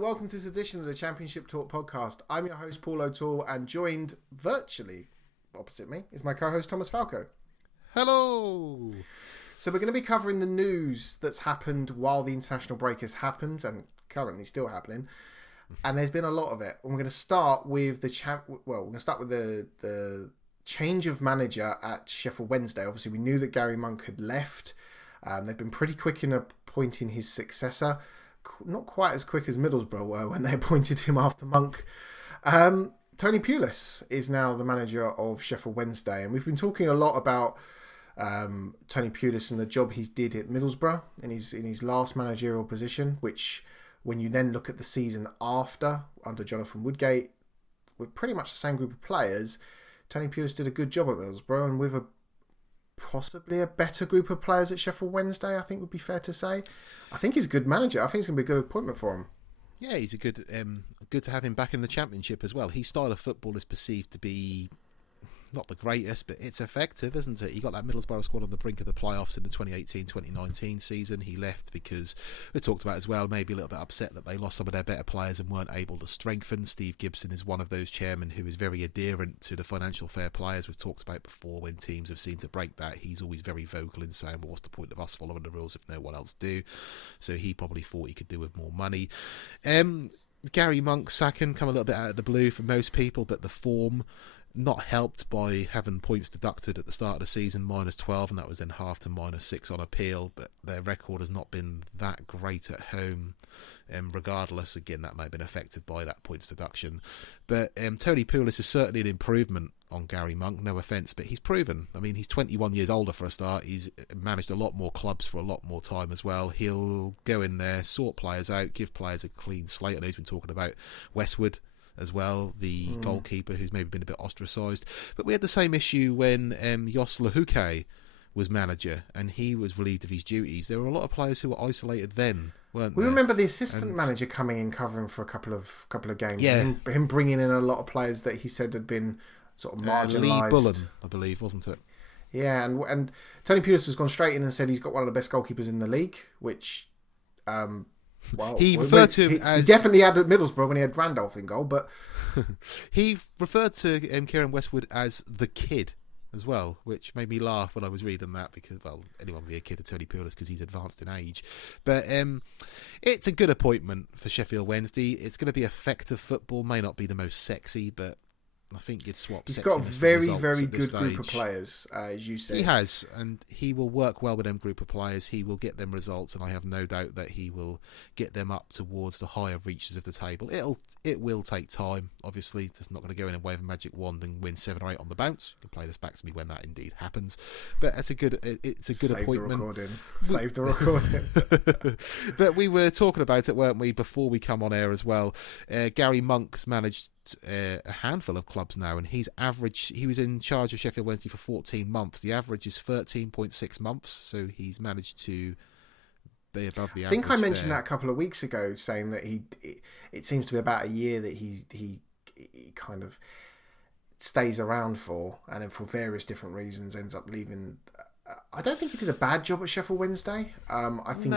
and welcome to this edition of the Championship Talk podcast. I'm your host, Paul O'Toole, and joined virtually opposite me is my co-host, Thomas Falco. Hello! So we're going to be covering the news that's happened while the international break has happened, and currently still happening. And there's been a lot of it. And we're going to start with the change of manager at Sheffield Wednesday. Obviously, we knew that Gary Monk had left. They've been pretty quick in appointing his successor. Not quite as quick as Middlesbrough were when they appointed him after Monk. Tony Pulis is now the manager of Sheffield Wednesday, and we've been talking a lot about Tony Pulis and the job he did at Middlesbrough in his last managerial position, which, when you then look at the season after, under Jonathan Woodgate, with pretty much the same group of players, Tony Pulis did a good job at Middlesbrough, and with possibly a better group of players at Sheffield Wednesday, I think would be fair to say. I think he's a good manager. I think it's going to be a good appointment for him. Yeah, he's a good to have him back in the Championship as well. His style of football is perceived to be not the greatest, but it's effective, isn't it? He got that Middlesbrough squad on the brink of the playoffs in the 2018-2019 season. He left because, we talked about as well, maybe a little bit upset that they lost some of their better players and weren't able to strengthen. Steve Gibson is one of those chairmen who is very adherent to the financial fair play, as we've talked about before. When teams have seemed to break that, he's always very vocal in saying, well, what's the point of us following the rules if no one else do? So he probably thought he could do with more money. Gary Monk sacking come a little bit out of the blue for most people, but the form not helped by having points deducted at the start of the season, -12, and that was then half to -6 on appeal. But their record has not been that great at home, regardless. Again, that may have been affected by that points deduction. But Tony Pulis is certainly an improvement on Gary Monk, no offence, but he's proven. I mean, he's 21 years older for a start. He's managed a lot more clubs for a lot more time as well. He'll go in there, sort players out, give players a clean slate. I know he's been talking about Westwood as well, the goalkeeper who's maybe been a bit ostracised. But we had the same issue when Jos Luhukai was manager and he was relieved of his duties. There were a lot of players who were isolated then, weren't there? We remember the assistant manager coming in covering for a couple of games. Yeah. Him bringing in a lot of players that he said had been sort of marginalised. Lee Bullen, I believe, wasn't it? Yeah, and Tony Pulis has gone straight in and said he's got one of the best goalkeepers in the league, which... he referred to him as... He definitely had at Middlesbrough when he had Randolph in goal, but... He referred to Kieran Westwood as the kid as well, which made me laugh when I was reading that, because, well, anyone would be a kid to Tony Pulis because he's advanced in age. But it's a good appointment for Sheffield Wednesday. It's going to be effective football, may not be the most sexy, but I think you'd swap. He's got a very good group of players, as you said. He has, and he will work well with them group of players. He will get them results, and I have no doubt that he will get them up towards the higher reaches of the table. It will take time, obviously. It's not going to go in and wave a magic wand and win 7 or 8 on the bounce. You can play this back to me when that indeed happens. But it's a good appointment. Save the recording. But we were talking about it, weren't we, before we come on air as well. Gary Monk's managed a handful of clubs now, and he was in charge of Sheffield Wednesday for 14 months. The average is 13.6 months, so he's managed to be above the average. I think I mentioned that a couple of weeks ago, saying that it seems to be about a year that he kind of stays around for, and then for various different reasons ends up leaving. I don't think he did a bad job at Sheffield Wednesday. I think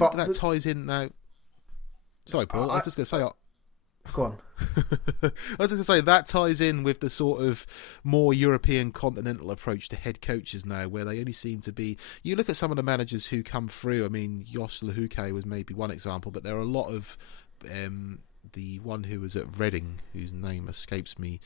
that ties in now. Sorry, Paul. I was just going to say. Go on. I was going to say that ties in with the sort of more European continental approach to head coaches now, where they only seem to be... You look at some of the managers who come through. I mean, Jos Luhukai was maybe one example, but there are a lot of... the one who was at Reading, whose name escapes me,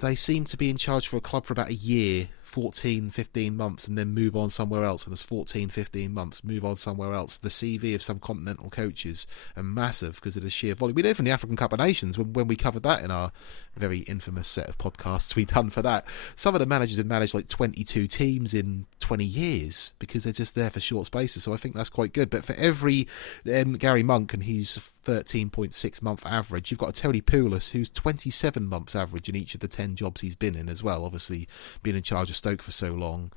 they seem to be in charge for a club for about a year, 14, 15 months, and then move on somewhere else. And there's 14, 15 months, move on somewhere else. The CV of some continental coaches are massive because of the sheer volume. We live in the African Cup of Nations when we covered that in our very infamous set of podcasts we done for that. Some of the managers have managed like 22 teams in 20 years because they're just there for short spaces. So I think that's quite good. But for every Gary Monk and his 13.6 month average, you've got a Tony Pulis who's 27 months average in each of the 10 jobs he's been in as well. Obviously, being in charge of Stoke for so long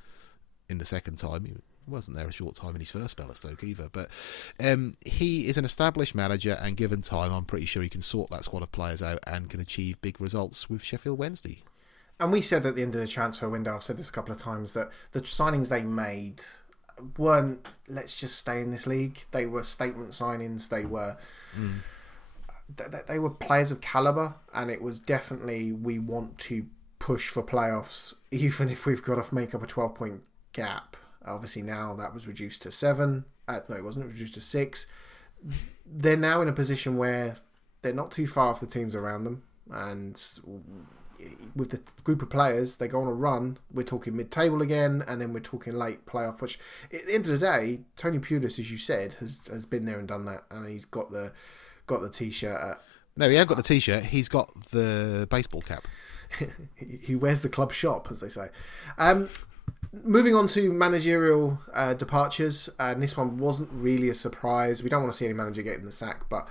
in the second time, he wasn't there a short time in his first spell at Stoke either, but he is an established manager, and given time I'm pretty sure he can sort that squad of players out and can achieve big results with Sheffield Wednesday. And we said at the end of the transfer window, I've said this a couple of times, that the signings they made weren't let's just stay in this league. They were statement signings. They were they were players of caliber, and it was definitely, we want to push for playoffs, even if we've got to make up a 12-point gap. Obviously now that was reduced to 7. No, it wasn't. It was reduced to 6. They're now in a position where they're not too far off the teams around them, and with the group of players, they go on a run. We're talking mid-table again, and then we're talking late playoff push. At the end of the day, Tony Pulis, as you said, has been there and done that, and he's got the t-shirt. No, he hasn't got the t-shirt. He's got the baseball cap. He wears the club shop, as they say. Moving on to managerial departures, and this one wasn't really a surprise. We don't want to see any manager getting the sack, but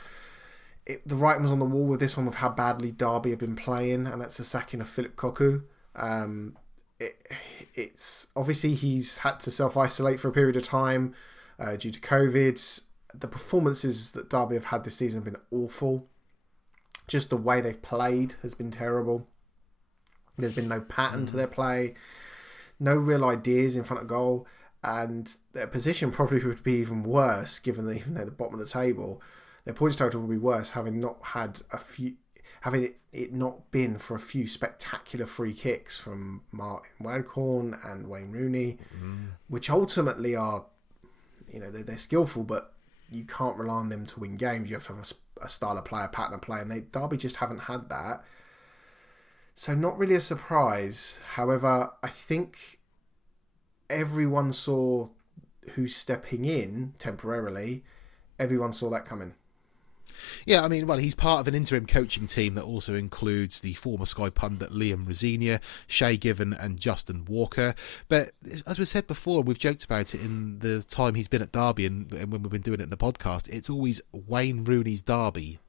the writing was on the wall with this one, with how badly Derby have been playing, and that's the sacking of Philip Cocu. It's obviously he's had to self-isolate for a period of time due to COVID. The performances that Derby have had this season have been awful. Just the way they've played has been terrible. There's been no pattern to their play, no real ideas in front of goal, and their position probably would be even worse, given that even they're at the bottom of the table. Their points total will be worse, having it not been for a few spectacular free kicks from Martin Waghorn and Wayne Rooney, which ultimately are, they're skillful, but you can't rely on them to win games. You have to have a style of play, a pattern of play, and Derby just haven't had that. So not really a surprise. However, I think everyone saw who's stepping in temporarily. Everyone saw that coming. Yeah, I mean, well, he's part of an interim coaching team that also includes the former Sky pundit Liam Rosenior, Shay Given and Justin Walker. But as we said before, we've joked about it in the time he's been at Derby and when we've been doing it in the podcast, it's always Wayne Rooney's Derby.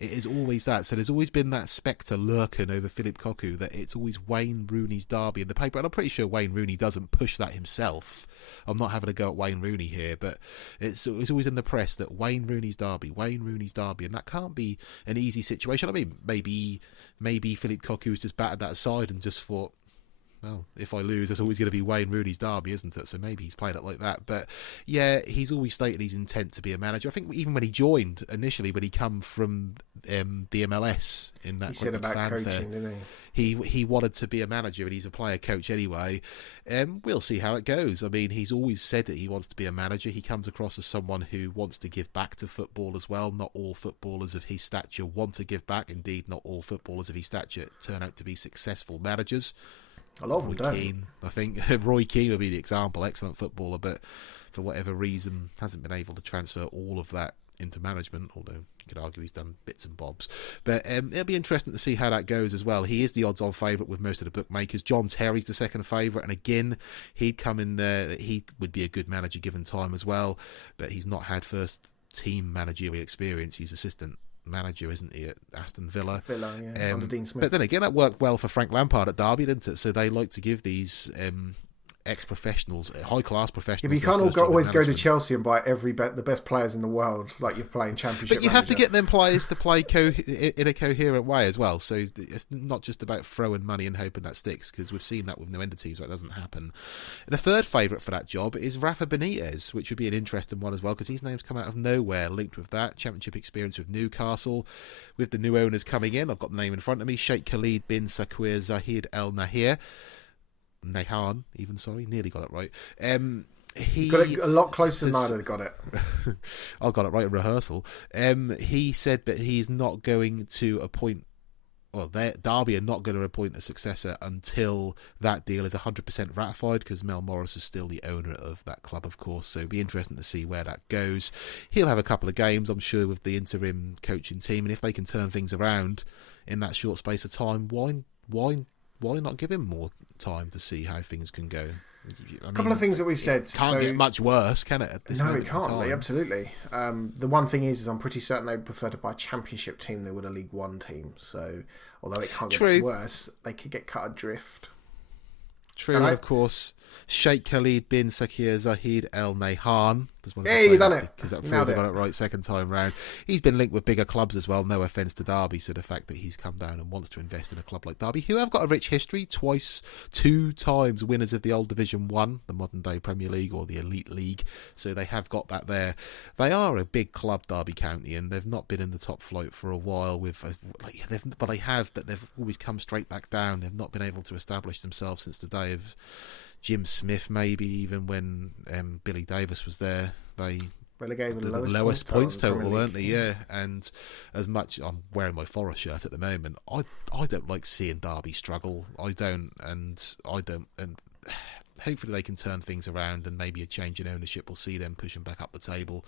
It is always that. So there's always been that spectre lurking over Philip Cocu, that it's always Wayne Rooney's Derby in the paper. And I'm pretty sure Wayne Rooney doesn't push that himself. I'm not having a go at Wayne Rooney here, but it's always in the press that Wayne Rooney's Derby, Wayne Rooney's Derby, and that can't be an easy situation. I mean, maybe Philip Cocu's just battered that aside and just thought, well, if I lose, it's always going to be Wayne Rooney's Derby, isn't it? So maybe he's played it like that. But yeah, he's always stated his intent to be a manager. I think even when he joined initially, when he come from the MLS in that, he said about coaching, didn't he? He wanted to be a manager, and he's a player coach anyway. We'll see how it goes. I mean, he's always said that he wants to be a manager. He comes across as someone who wants to give back to football as well. Not all footballers of his stature want to give back. Indeed, not all footballers of his stature turn out to be successful managers. A lot of them don't. Keane, I think Roy Keane would be the example. Excellent footballer, but for whatever reason hasn't been able to transfer all of that into management, although you could argue he's done bits and bobs. But it'll be interesting to see how that goes as well. He is the odds-on favourite with most of the bookmakers. John Terry's the second favourite, and again, he'd come in there. He would be a good manager given time as well, but he's not had first-team managerial experience. He's assistant manager, isn't he, at Aston Villa? Under Dean Smith. But then again, that worked well for Frank Lampard at Derby, didn't it? So they like to give these ex-professionals, high-class professionals. Yeah, but you can't always go to Chelsea and buy the best players in the world, like you're playing Championship. But you have to get them players to play in a coherent way as well. So it's not just about throwing money and hoping that sticks, because we've seen that with no end of teams, so it doesn't happen. The third favourite for that job is Rafa Benitez, which would be an interesting one as well, because his name's come out of nowhere linked with that. Championship experience with Newcastle. With the new owners coming in, I've got the name in front of me, Sheikh Khalid bin Sakwir Zahid Al Nahyan, nearly got it right. He got it a lot closer than I'd have got it. I got it right in rehearsal. He said that he's not going to appoint, well, Derby are not going to appoint a successor until that deal is 100% ratified, because Mel Morris is still the owner of that club, of course. So it'll be interesting to see where that goes. He'll have a couple of games, I'm sure, with the interim coaching team, and if they can turn things around in that short space of time, why not give him more time to see how things can go? A couple of things that we've said. Can't get much worse, can it? No, it can't. Absolutely. The one thing is I'm pretty certain they would prefer to buy a Championship team than they would a League One team. So, although it can't get much worse, they could get cut adrift. True, and of course. Sheikh Khalid bin Sakir Zahid Al Nahyan. Yeah, you done it. Because that proves I got it right second time round. He's been linked with bigger clubs as well. No offence to Derby, so the fact that he's come down and wants to invest in a club like Derby, who have got a rich history, two times winners of the old Division 1, the modern day Premier League or the Elite League, so they have got that there. They are a big club, Derby County, and they've not been in the top flight for a while. But they've always come straight back down. They've not been able to establish themselves since the day of Jim Smith, maybe even when Billy Davis was there. They relegated the lowest points total, weren't they? Yeah. And as much, I'm wearing my Forest shirt at the moment. I don't like seeing Derby struggle. I don't. And hopefully they can turn things around, and maybe a change in ownership will see them pushing back up the table.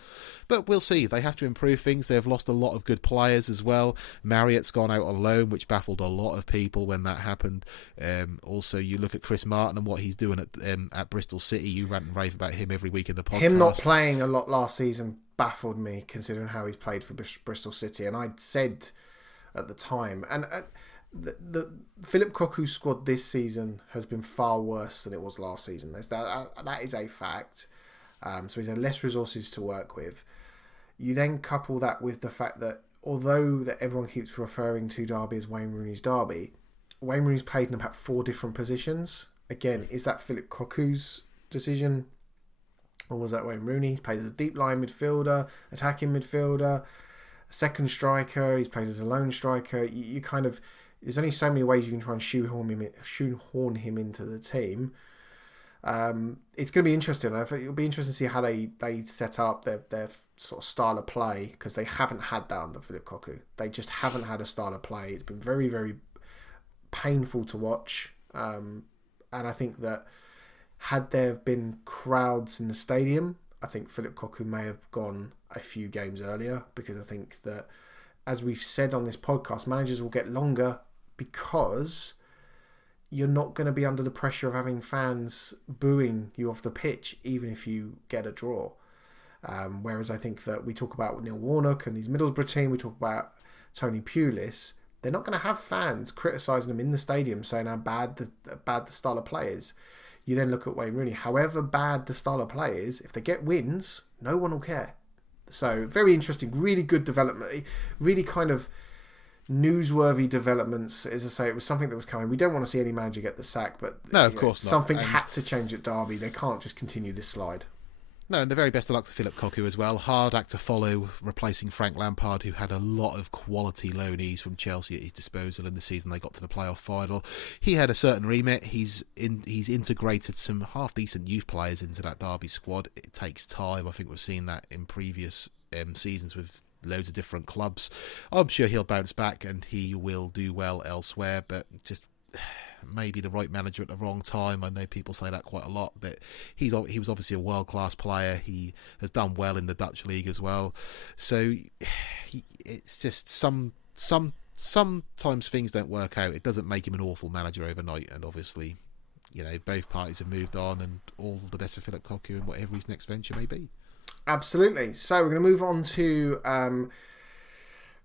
But we'll see. They have to improve things. They've lost a lot of good players as well. Marriott's gone out on loan, which baffled a lot of people when that happened. Also, you look at Chris Martin and what he's doing at Bristol City. You rant and rave about him every week in the podcast. Him not playing a lot last season baffled me, considering how he's played for Bristol City. And I'd said at the time, and the Philip Cocu's squad this season has been far worse than it was last season. That is a fact. So he's had less resources to work with. You then couple that with the fact that although that everyone keeps referring to Derby as Wayne Rooney's Derby, Wayne Rooney's played in about 4 different positions. Again, is that Philip Cocu's decision, or was that Wayne Rooney? He's played as a deep line midfielder, attacking midfielder, second striker. He's played as a lone striker. You kind of, there's only so many ways you can try and shoehorn him into the team. It's going to be interesting. I think it'll be interesting to see how they set up their sort of style of play, because they haven't had that under Philip Cocu. They just haven't had a style of play. It's been very, very painful to watch. And I think that had there been crowds in the stadium, I think Philip Cocu may have gone a few games earlier, because I think that, as we've said on this podcast, managers will get longer because you're not going to be under the pressure of having fans booing you off the pitch, even if you get a draw. Whereas I think that we talk about Neil Warnock and his Middlesbrough team, we talk about Tony Pulis, they're not going to have fans criticising them in the stadium, saying how bad the style of play is. You then look at Wayne Rooney, however bad the style of play is, if they get wins, no one will care. So very interesting, really good development, really kind of newsworthy developments. As I say, it was something that was coming. We don't want to see any manager get the sack, but no, of course not. Something had to change at Derby. They can't just continue this slide. No, and the very best of luck to Philip Cocu as well. Hard act to follow, replacing Frank Lampard, who had a lot of quality loanees from Chelsea at his disposal in the season they got to the playoff final. He had a certain remit. He's integrated some half-decent youth players into that Derby squad. It takes time. I think we've seen that in previous seasons with loads of different clubs. I'm sure he'll bounce back and he will do well elsewhere, but just maybe the right manager at the wrong time. I know people say that quite a lot, but he was obviously a world-class player. He has done well in the Dutch league as well. So it's just sometimes things don't work out. It doesn't make him an awful manager overnight, and obviously, both parties have moved on, and all the best for Philip Cocu and whatever his next venture may be. Absolutely. So we're going to move on to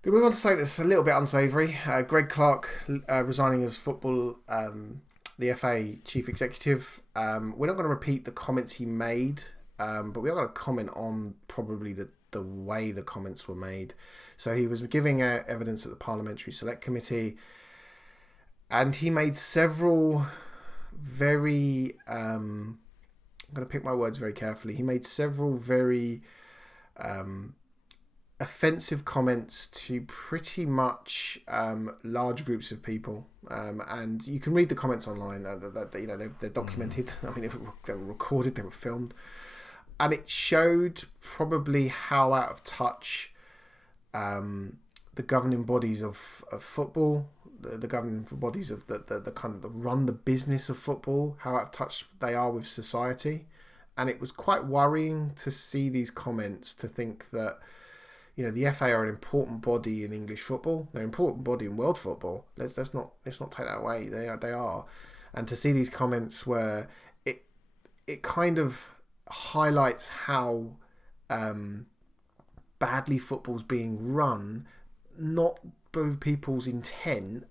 something that's a little bit unsavoury. Greg Clark resigning as the FA chief executive. We're not going to repeat the comments he made, but we are going to comment on probably the way the comments were made. So he was giving evidence at the Parliamentary Select Committee, and he made several very... I'm going to pick my words very carefully. He made several very offensive comments to pretty much large groups of people, and you can read the comments online. They're documented. I mean, they were recorded, they were filmed, and it showed probably how out of touch the governing bodies of football, the governing bodies of the kind of the run the business of football, how out of touch they are with society. And it was quite worrying to see these comments, to think that the FA are an important body in English football. They're an important body in world football. Let's not take that away. They are. And to see these comments where it kind of highlights how badly football's being run, not by people's intent,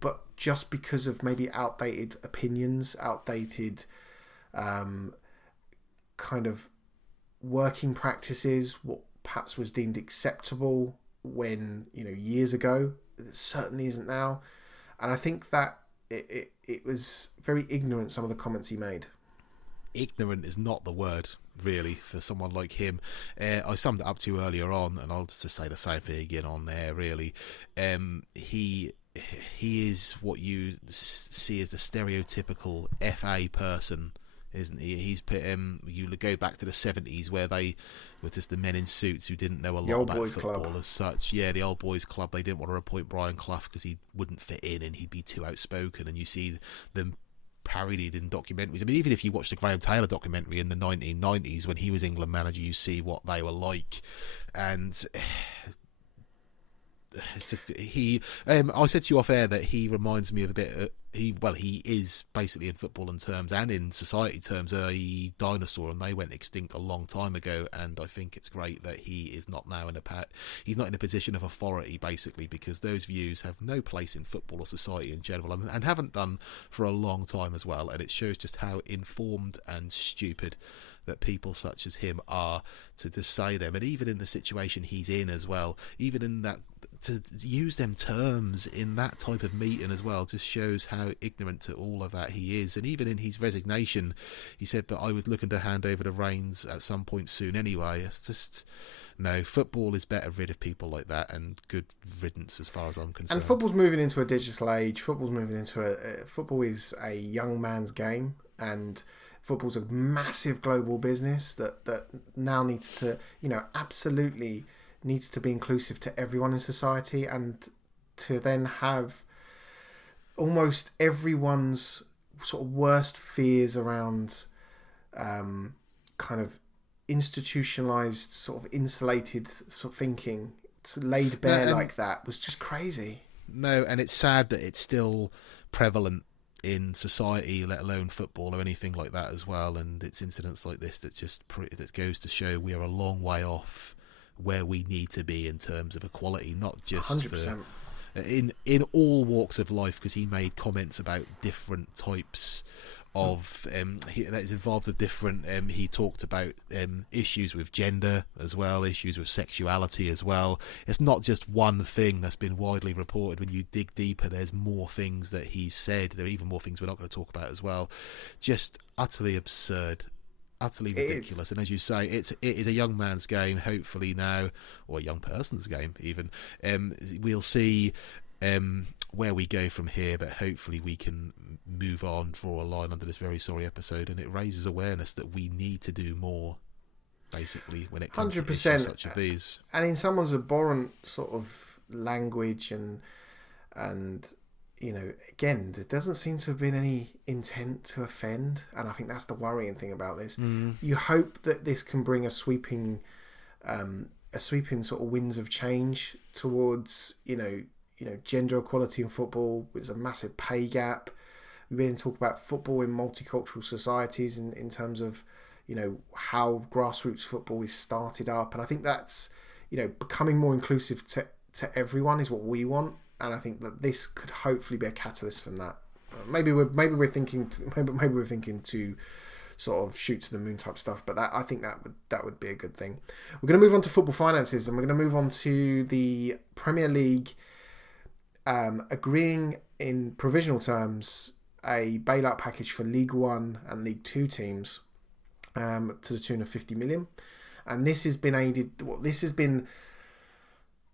but just because of maybe outdated opinions, outdated kind of working practices, what perhaps was deemed acceptable when, years ago, it certainly isn't now. And I think that it was very ignorant, some of the comments he made. Ignorant is not the word, really, for someone like him. I summed it up to you earlier on, and I'll just say the same thing again on there, really. He is what you see as the stereotypical FA person, isn't he? He's put you go back to the 70s where they were just the men in suits who didn't know a lot about football club. As such. Yeah, the old boys club. They didn't want to appoint Brian Clough because he wouldn't fit in and he'd be too outspoken. And you see them parodied in documentaries. I mean, even if you watch the Graham Taylor documentary in the 1990s when he was England manager, you see what they were like. And it's just he. I said to you off air that he reminds me of a bit. He is basically in football and terms and in society terms a dinosaur, and they went extinct a long time ago. And I think it's great that he is not now he's not in a position of authority, basically, because those views have no place in football or society in general, and haven't done for a long time as well. And it shows just how informed and stupid that people such as him are to just say them. And even in the situation he's in as well, even in that, to use them terms in that type of meeting as well, just shows how ignorant to all of that he is. And even in his resignation, he said, but I was looking to hand over the reins at some point soon anyway. It's just, no, football is better rid of people like that, and good riddance as far as I'm concerned. And football's moving into a digital age. Football is a young man's game, and football's a massive global business that now needs to, absolutely needs to be inclusive to everyone in society, and to then have almost everyone's sort of worst fears around kind of institutionalized, sort of insulated sort of thinking laid bare like that was just crazy. No, and it's sad that it's still prevalent in society, let alone football or anything like that as well. And it's incidents like this that that goes to show we are a long way off where we need to be in terms of equality, not just 100%. In all walks of life, because he made comments about different types of that is involved with different he talked about issues with gender as well, issues with sexuality as well. It's not just one thing that's been widely reported. When you dig deeper, there's more things that he said. There are even more things we're not going to talk about as well. Just utterly absurd, utterly ridiculous. And as you say, it is a young man's game, hopefully now, or a young person's game even. We'll see where we go from here, but hopefully we can move on, draw a line under this very sorry episode, and it raises awareness that we need to do more, basically, when it comes 100%. To issues such as these. And in someone's abhorrent sort of language and again, there doesn't seem to have been any intent to offend, and I think that's the worrying thing about this. You hope that this can bring a sweeping sort of winds of change towards gender equality in football. There's a massive pay gap. We've been talking about football in multicultural societies in terms of how grassroots football is started up, and I think that's becoming more inclusive to everyone is what we want. And I think that this could hopefully be a catalyst from that. Maybe we're thinking to sort of shoot to the moon type stuff, but I think that would be a good thing. We're going to move on to football finances, and we're going to move on to the Premier League agreeing in provisional terms a bailout package for League One and League Two teams to the tune of 50 million, and this has been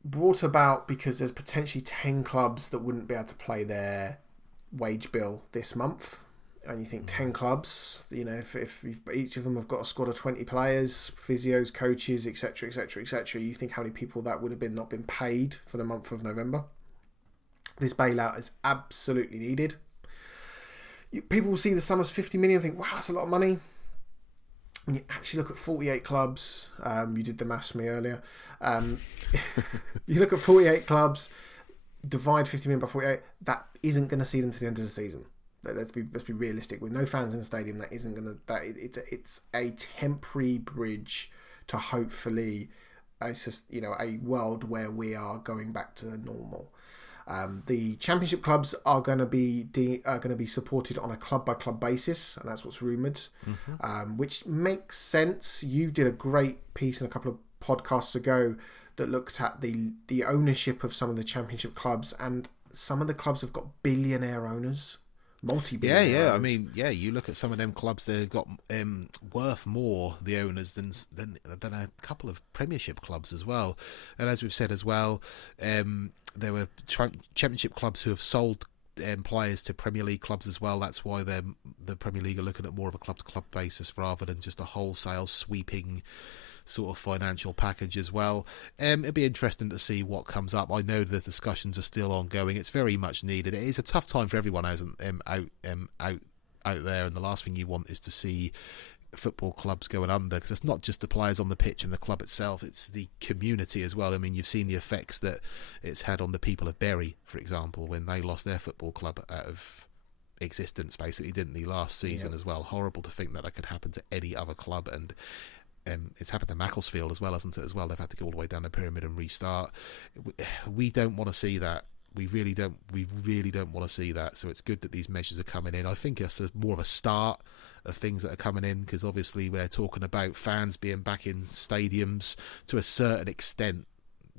brought about because there's potentially 10 clubs that wouldn't be able to play their wage bill this month. And you think 10 clubs, if each of them have got a squad of 20 players, physios, coaches, etc., etc., etc., you think how many people that would have not been paid for the month of November. This bailout is absolutely needed. People will see the sum as 50 million and think, wow, that's a lot of money. When you actually look at 48 clubs, you did the maths for me earlier. You look at 48 clubs, divide 50 million by 48. That isn't going to see them to the end of the season. Let's be realistic. With no fans in the stadium, that isn't going to. It's a temporary bridge to hopefully a world where we are going back to normal. The Championship clubs are going to be supported on a club by club basis, and that's what's rumoured, which makes sense. You did a great piece in a couple of podcasts ago that looked at the ownership of some of the Championship clubs, and some of the clubs have got billionaire owners. Multi-billionaire owners. I mean, you look at some of them clubs; they've got worth more, the owners, than a couple of Premiership clubs as well. And as we've said as well, there were Championship clubs who have sold players to Premier League clubs as well. That's why the Premier League are looking at more of a club-to-club basis rather than just a wholesale sweeping sort of financial package as well. It'd be interesting to see what comes up. I know the discussions are still ongoing. It's very much needed. It is a tough time for everyone out there, and the last thing you want is to see football clubs going under, because it's not just the players on the pitch and the club itself, it's the community as well. I mean, you've seen the effects that it's had on the people of Bury, for example, when they lost their football club out of existence, basically, didn't they, last season as well. Horrible to think that could happen to any other club, and it's happened to Macclesfield as well, hasn't it, as well? They've had to go all the way down the pyramid and restart. We don't want to see that. We really don't want to see that. So it's good that these measures are coming in. I think it's more of a start of things that are coming in, because obviously we're talking about fans being back in stadiums to a certain extent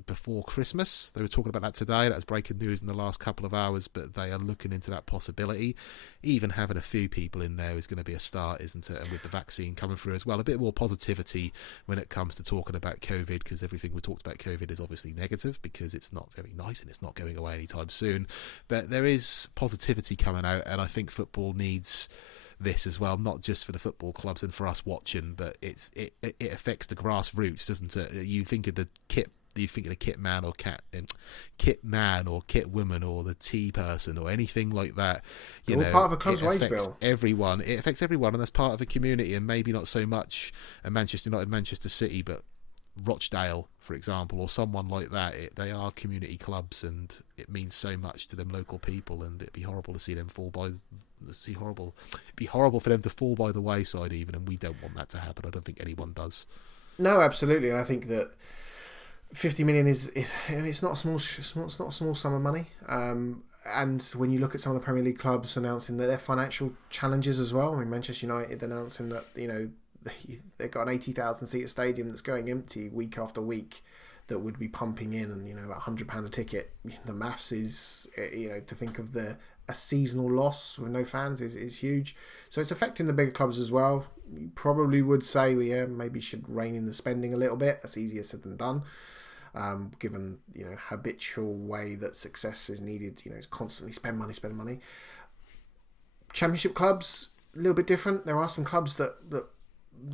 before Christmas. They were talking about that today. That was breaking news in the last couple of hours, but they are looking into that possibility. Even having a few people in there is going to be a start, isn't it? And with the vaccine coming through as well, a bit more positivity when it comes to talking about COVID, because everything we talked about COVID is obviously negative, because it's not very nice and it's not going away anytime soon. But there is positivity coming out, and I think football needs this as well, not just for the football clubs and for us watching, but it affects the grassroots, doesn't it? You think of the kit man or kit woman or the tea person or anything like that. You know, part of a club's wage bill. Everyone. It affects everyone, and that's part of a community. And maybe not so much a Manchester United, Manchester City, but Rochdale, for example, or someone like that. They are community clubs, and it means so much to them local people. And it'd be horrible to see them It'd be horrible for them to fall by the wayside, even. And we don't want that to happen. I don't think anyone does. No, absolutely, and I think that 50 million is it's not a small sum of money. And when you look at some of the Premier League clubs announcing that their financial challenges as well, I mean, Manchester United announcing that, you know, they've got an 80,000 seat stadium that's going empty week after week, that would be pumping in, and, you know, £100 a ticket. The maths is, you know, to think of a seasonal loss with no fans is huge. So it's affecting the bigger clubs as well. You probably would say, well, yeah, maybe should rein in the spending a little bit. That's easier said than done. Given, you know, habitual way that success is needed, you know, it's constantly spend money. Championship clubs, a little bit different. There are some clubs that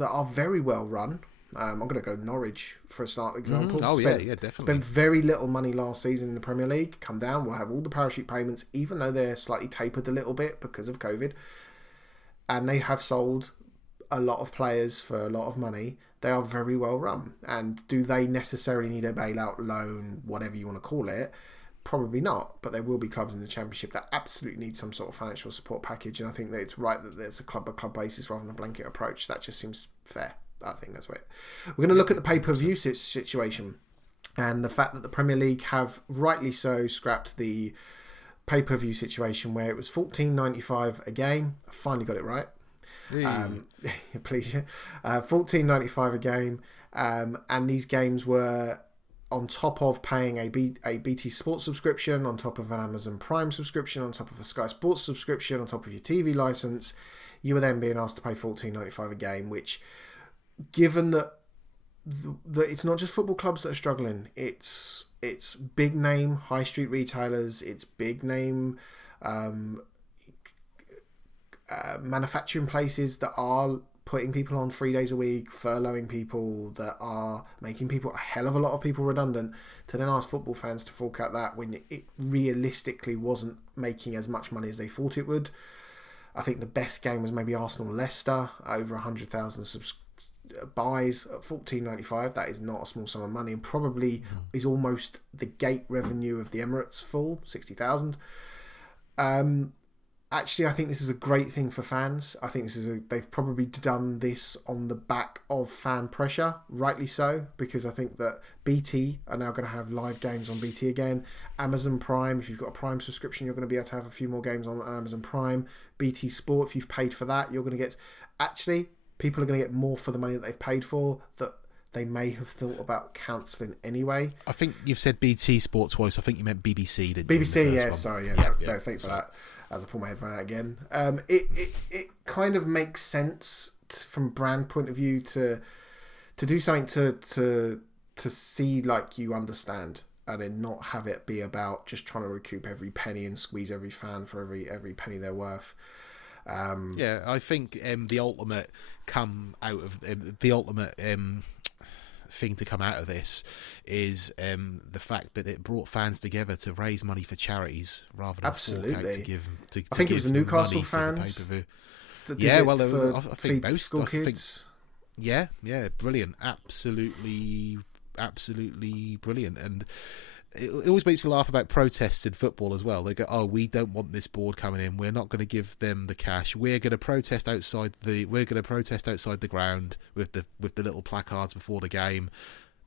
are very well run. I'm going to go Norwich for a start example. Definitely. Spent very little money last season in the Premier League. Come down, we'll have all the parachute payments, even though they're slightly tapered a little bit because of COVID. And they have sold a lot of players for a lot of money. They are very well run. And do they necessarily need a bailout, loan, whatever you want to call it? Probably not. But there will be clubs in the Championship that absolutely need some sort of financial support package. And I think that it's right that it's a club-by-club basis rather than a blanket approach. That just seems fair. I think that's right. We're going to look at the pay-per-view situation and the fact that the Premier League have rightly so scrapped the pay-per-view situation where it was $14.95 a game. I finally got it right. Please, $14.95 a game, and these games were on top of paying a BT Sports subscription, on top of an Amazon Prime subscription, on top of a Sky Sports subscription, on top of your TV license. You were then being asked to pay $14.95 a game, which, given that it's not just football clubs that are struggling, it's big name high street retailers, it's big name manufacturing places that are putting people on 3 days a week, furloughing people, that are making a hell of a lot of people redundant, to then ask football fans to fork out that when it realistically wasn't making as much money as they thought it would. I think the best game was maybe Arsenal-Leicester, over 100,000 buys at $14.95. That is not a small sum of money, and probably is almost the gate revenue of the Emirates full, 60,000. Actually, I think this is a great thing for fans. I think they've probably done this on the back of fan pressure, rightly so, because I think that BT are now going to have live games on BT again. Amazon Prime, if you've got a Prime subscription, you're going to be able to have a few more games on Amazon Prime. BT Sport, if you've paid for that, you're going to get... Actually, people are going to get more for the money that they've paid for that they may have thought about cancelling anyway. I think you've said BT Sport twice. I think you meant BBC, didn't you? BBC, yeah, sorry. No, thanks for that. As I pull my headphone out again. It kind of makes sense from brand point of view to do something to see like you understand, and then not have it be about just trying to recoup every penny and squeeze every fan for every penny they're worth. I think the ultimate thing to come out of this is the fact that it brought fans together to raise money for charities rather than absolutely fork out to give. I think it was the Newcastle fans. I think most school kids. Yeah, brilliant, absolutely brilliant, and it always makes you laugh about protests in football as well. They go, "Oh, we don't want this board coming in. We're not going to give them the cash. We're going to protest outside the ground with the little placards before the game."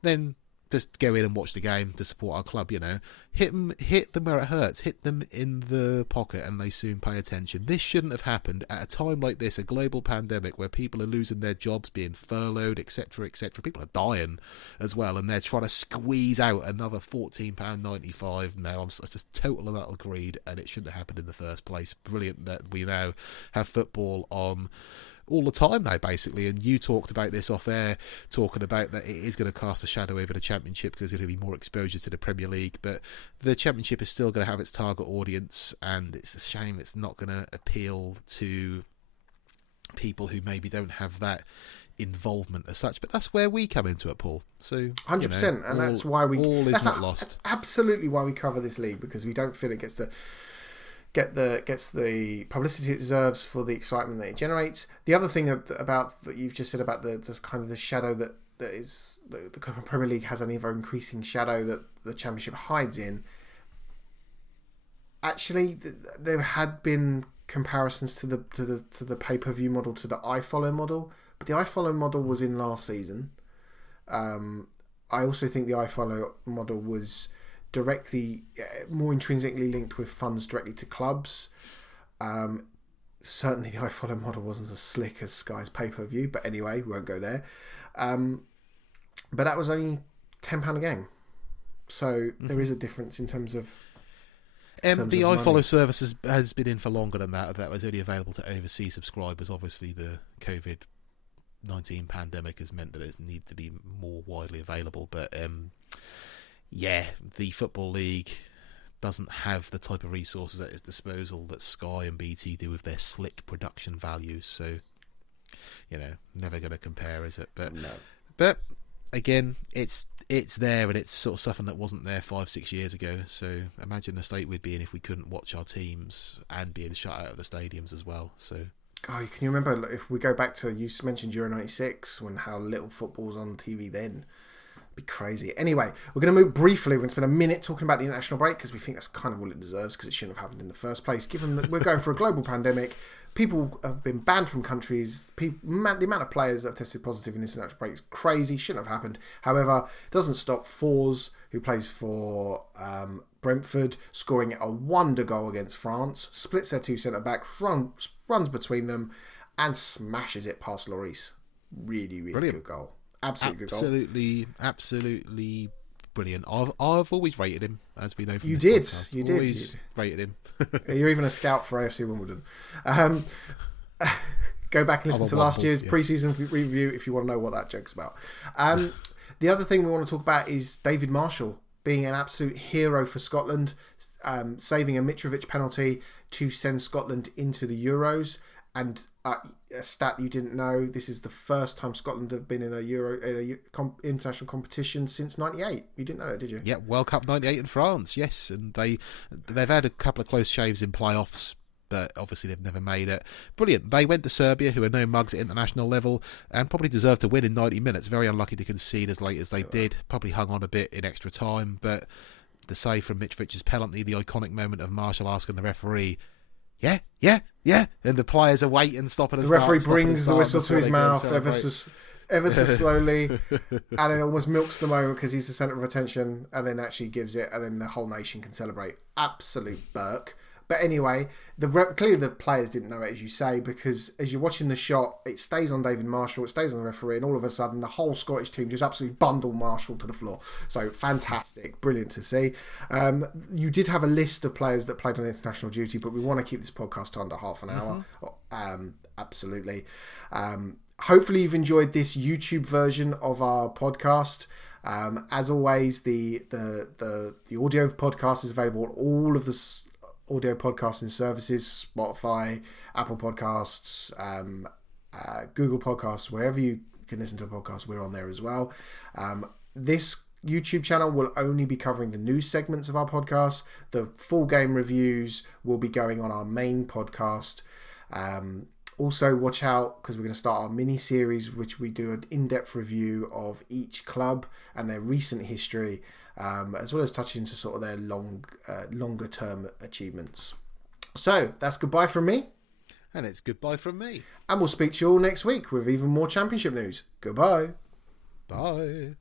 Then just go in and watch the game to support our club. Hit them where it hurts. Hit them in the pocket, and they soon pay attention. This shouldn't have happened at a time like this, a global pandemic where people are losing their jobs, being furloughed, etc., etc. People are dying as well, and they're trying to squeeze out another £14.95 now. It's just total and utter greed, and it shouldn't have happened in the first place. Brilliant that we now have football on all the time now, basically. And you talked about this off air, talking about that it is going to cast a shadow over the Championship because there's going to be more exposure to the Premier League, but the Championship is still going to have its target audience, and it's a shame it's not going to appeal to people who maybe don't have that involvement as such. But that's where we come into it, Paul. So 100%, and that's why we that's not lost. That's absolutely why we cover this league, because we don't feel it gets the publicity it deserves for the excitement that it generates. The other thing about that you've just said about the kind of the shadow that is the Premier League has an ever increasing shadow that the Championship hides in. Actually, there had been comparisons to the pay-per-view model, to the iFollow model, but the iFollow model was in last season. I also think the iFollow model was directly, more intrinsically linked with funds directly to clubs. Certainly the iFollow model wasn't as slick as Sky's pay-per-view, but anyway, we won't go there. But that was only £10 a game, so there is a difference in terms of the iFollow service has been in for longer than that. That was only available to overseas subscribers. Obviously the COVID-19 pandemic has meant that it needs to be more widely available, but the Football League doesn't have the type of resources at its disposal that Sky and BT do with their slick production values. So, never going to compare, is it? But no. But again, it's there, and it's sort of something that wasn't there 5-6 years ago. So imagine the state we'd be in if we couldn't watch our teams and being shut out of the stadiums as well. So. Oh, can you remember, if we go back to, you mentioned Euro 96, when how little football was on TV then? Be crazy. Anyway, we're going to move briefly. We're going to spend a minute talking about the international break, because we think that's kind of all it deserves, because it shouldn't have happened in the first place. Given that we're going for a global pandemic, people have been banned from countries. The amount of players that have tested positive in this international break is crazy. Shouldn't have happened. However, it doesn't stop Fours, who plays for Brentford, scoring a wonder goal against France, splits their two centre-backs, runs between them, and smashes it past Lloris. Really, really Brilliant. good goal. Absolutely good goal. Absolutely brilliant. I've always rated him, as we know from You this did. podcast. Always rated him. You're even a scout for AFC Wimbledon. Go back and listen to last year's pre-season review if you want to know what that joke's about. The other thing we want to talk about is David Marshall being an absolute hero for Scotland, saving a Mitrovic penalty to send Scotland into the Euros. And a stat you didn't know: this is the first time Scotland have been in international competition since '98. You didn't know that, did you? Yeah, World Cup '98 in France. Yes, and they've had a couple of close shaves in playoffs, but obviously they've never made it. Brilliant. They went to Serbia, who are no mugs at international level, and probably deserved to win in 90 minutes. Very unlucky to concede as late as they did. Probably hung on a bit in extra time, but the save from Mitrovic's penalty, the iconic moment of Marshall asking the referee, yeah, and the players are waiting, stopping and the referee starting brings the whistle to his mouth ever so slowly, and then almost milks the moment because he's the centre of attention, and then actually gives it, and then the whole nation can celebrate. Absolute Burke. But anyway, clearly the players didn't know it, as you say, because as you're watching the shot, it stays on David Marshall, it stays on the referee, and all of a sudden the whole Scottish team just absolutely bundle Marshall to the floor. So fantastic, brilliant to see. You did have a list of players that played on international duty, but we want to keep this podcast to under half an hour. Absolutely. Hopefully you've enjoyed this YouTube version of our podcast. As always, the audio podcast is available on all of the audio podcasting services: Spotify, Apple Podcasts, Google Podcasts, wherever you can listen to a podcast, we're on there as well. This YouTube channel will only be covering the news segments of our podcast. The full game reviews will be going on our main podcast. Also, watch out because we're going to start our mini-series, which we do an in-depth review of each club and their recent history, as well as touching into sort of their longer-term achievements. So, that's goodbye from me. And it's goodbye from me. And we'll speak to you all next week with even more championship news. Goodbye. Bye.